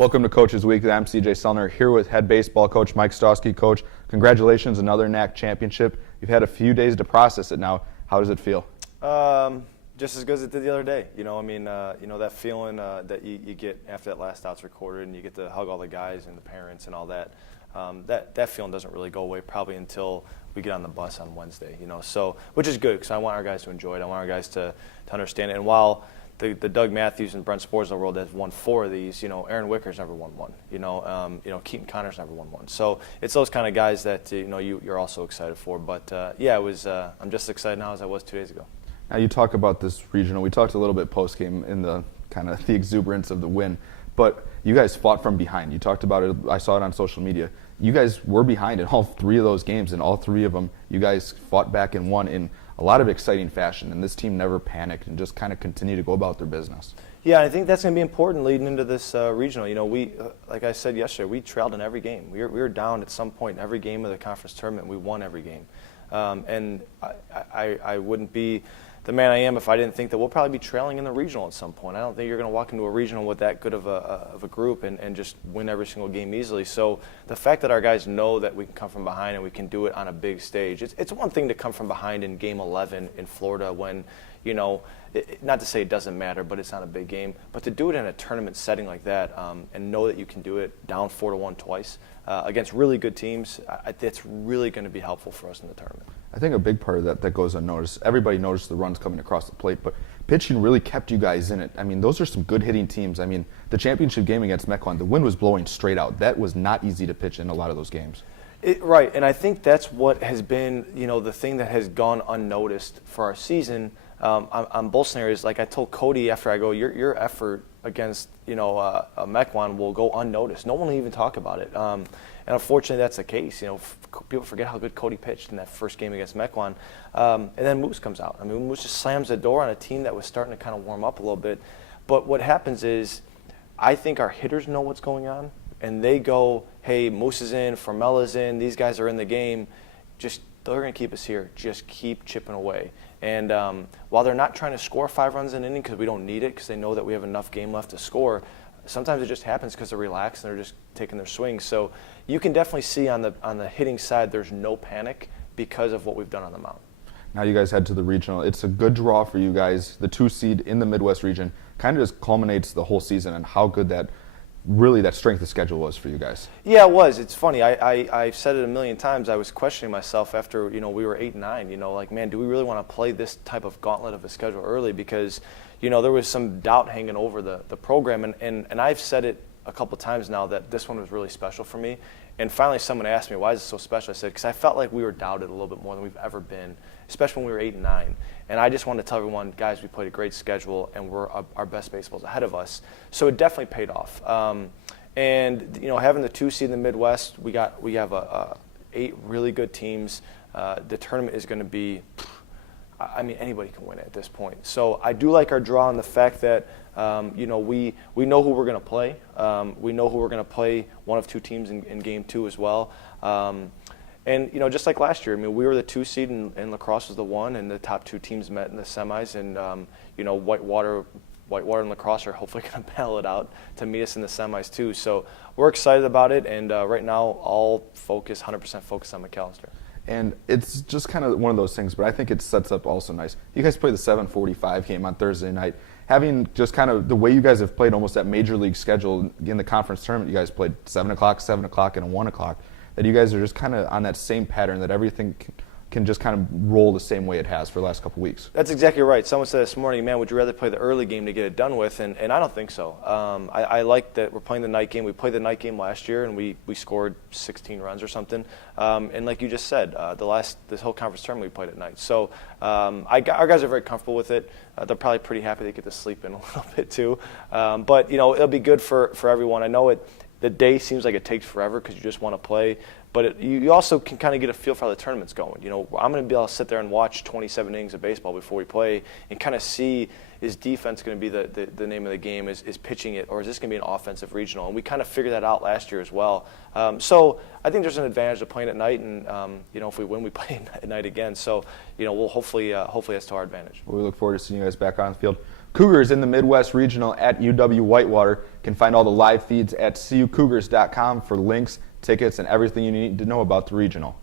Welcome to Coaches Weekly. I'm CJ Sellner here with head baseball coach Mike Stosky. Coach, congratulations, another NAC championship. You've had a few days to process it now. How does it feel? Just as good as it did the other day. That feeling that you get after that last out's recorded and you get to hug all the guys and the parents and all that. That feeling doesn't really go away probably until we get on the bus on Wednesday. So which is good because I want our guys to enjoy it. I want our guys to understand it. And while the Doug Matthews and Brent Spores of the world has won 4 of these, Aaron Wicker's never won one. Keaton Connor's never won one. So it's those kind of guys that you're also excited for. But it was. I'm just as excited now as I was 2 days ago. Now you talk about this regional. We talked a little bit post game in the kind of the exuberance of the win, but you guys fought from behind. You talked about it. I saw it on social media. You guys were behind in all 3 of those games, and all 3 of them you guys fought back and won in a lot of exciting fashion. And this team never panicked and just kind of continued to go about their business. Yeah, I think that's going to be important leading into this regional. We, like I said yesterday, we trailed in every game. We were down at some point in every game of the conference tournament. We won every game, and I wouldn't be the man I am if I didn't think that we'll probably be trailing in the regional at some point. I don't think you're going to walk into a regional with that good of a group and just win every single game easily. So the fact that our guys know that we can come from behind and we can do it on a big stage, it's one thing to come from behind in Game 11 in Florida when, not to say it doesn't matter, but it's not a big game. But to do it in a tournament setting like that and know that you can do it down 4-1 twice against really good teams, it's really going to be helpful for us in the tournament. I think a big part of that goes unnoticed. Everybody noticed the runs coming across the plate, but pitching really kept you guys in it. I mean, those are some good hitting teams. I mean, the championship game against Mequon, the wind was blowing straight out. That was not easy to pitch in a lot of those games. Right, and I think that's what has been, the thing that has gone unnoticed for our season on both scenarios. Like I told Cody after I go, your effort against, Mequon will go unnoticed. No one will even talk about it. And unfortunately, that's the case. People forget how good Cody pitched in that first game against Mequon. And then Moose comes out. I mean, Moose just slams the door on a team that was starting to kind of warm up a little bit. But what happens is, I think our hitters know what's going on, and they go, hey, Moose is in, Formella's in, these guys are in the game. They're going to keep us here. Just keep chipping away. And while they're not trying to score 5 runs in an inning because we don't need it, because they know that we have enough game left to score, sometimes it just happens because they're relaxed and they're just taking their swings. So you can definitely see on the hitting side there's no panic because of what we've done on the mound. Now you guys head to the regional. It's a good draw for you guys. The 2 seed in the Midwest region kind of just culminates the whole season and how good that strength of schedule was for you guys. Yeah, it was. It's funny. I've said it a million times. I was questioning myself after, we were 8-9, like, man, do we really want to play this type of gauntlet of a schedule early? Because, there was some doubt hanging over the program. And I've said it a couple times now that this one was really special for me. And finally someone asked me, why is it so special? I said, because I felt like we were doubted a little bit more than we've ever been, especially when we were 8-9. And I just wanted to tell everyone, guys, we played a great schedule and our best baseball's ahead of us. So it definitely paid off. And having the 2 seed in the Midwest, we have 8 really good teams. The tournament is going to be, anybody can win it at this point. So I do like our draw and the fact that we know who we're going to play. We know who we're going to play. One of 2 teams in Game 2 as well. And just like last year, we were the 2 seed and Lacrosse was the 1, and the top 2 teams met in the semis. And Whitewater and Lacrosse are hopefully going to battle it out to meet us in the semis too. So we're excited about it, and right now all 100% focused on McAllister. And it's just kind of one of those things, but I think it sets up also nice. You guys play the 7:45 game on Thursday night. Having just kind of the way you guys have played almost that major league schedule in the conference tournament, you guys played 7 o'clock, 7 o'clock, and 1 o'clock, that you guys are just kind of on that same pattern that everything can just kind of roll the same way it has for the last couple weeks. That's exactly right. Someone said this morning, man, would you rather play the early game to get it done with? And I don't think so. I like that we're playing the night game. We played the night game last year, and we scored 16 runs or something. And like you just said, this whole conference tournament we played at night. So our guys are very comfortable with it. They're probably pretty happy they get to sleep in a little bit too. But it'll be good for everyone. I know the day seems like it takes forever because you just want to play, But you also can kind of get a feel for how the tournament's going. I'm going to be able to sit there and watch 27 innings of baseball before we play and kind of see, is defense going to be the name of the game? Is pitching it, or is this going to be an offensive regional? And we kind of figured that out last year as well. So I think there's an advantage to playing at night, and if we win, we play at night again. So we'll hopefully that's to our advantage. Well, we look forward to seeing you guys back on the field. Cougars in the Midwest Regional at UW Whitewater. Can find all the live feeds at cucougars.com for links, tickets, and everything you need to know about the regional.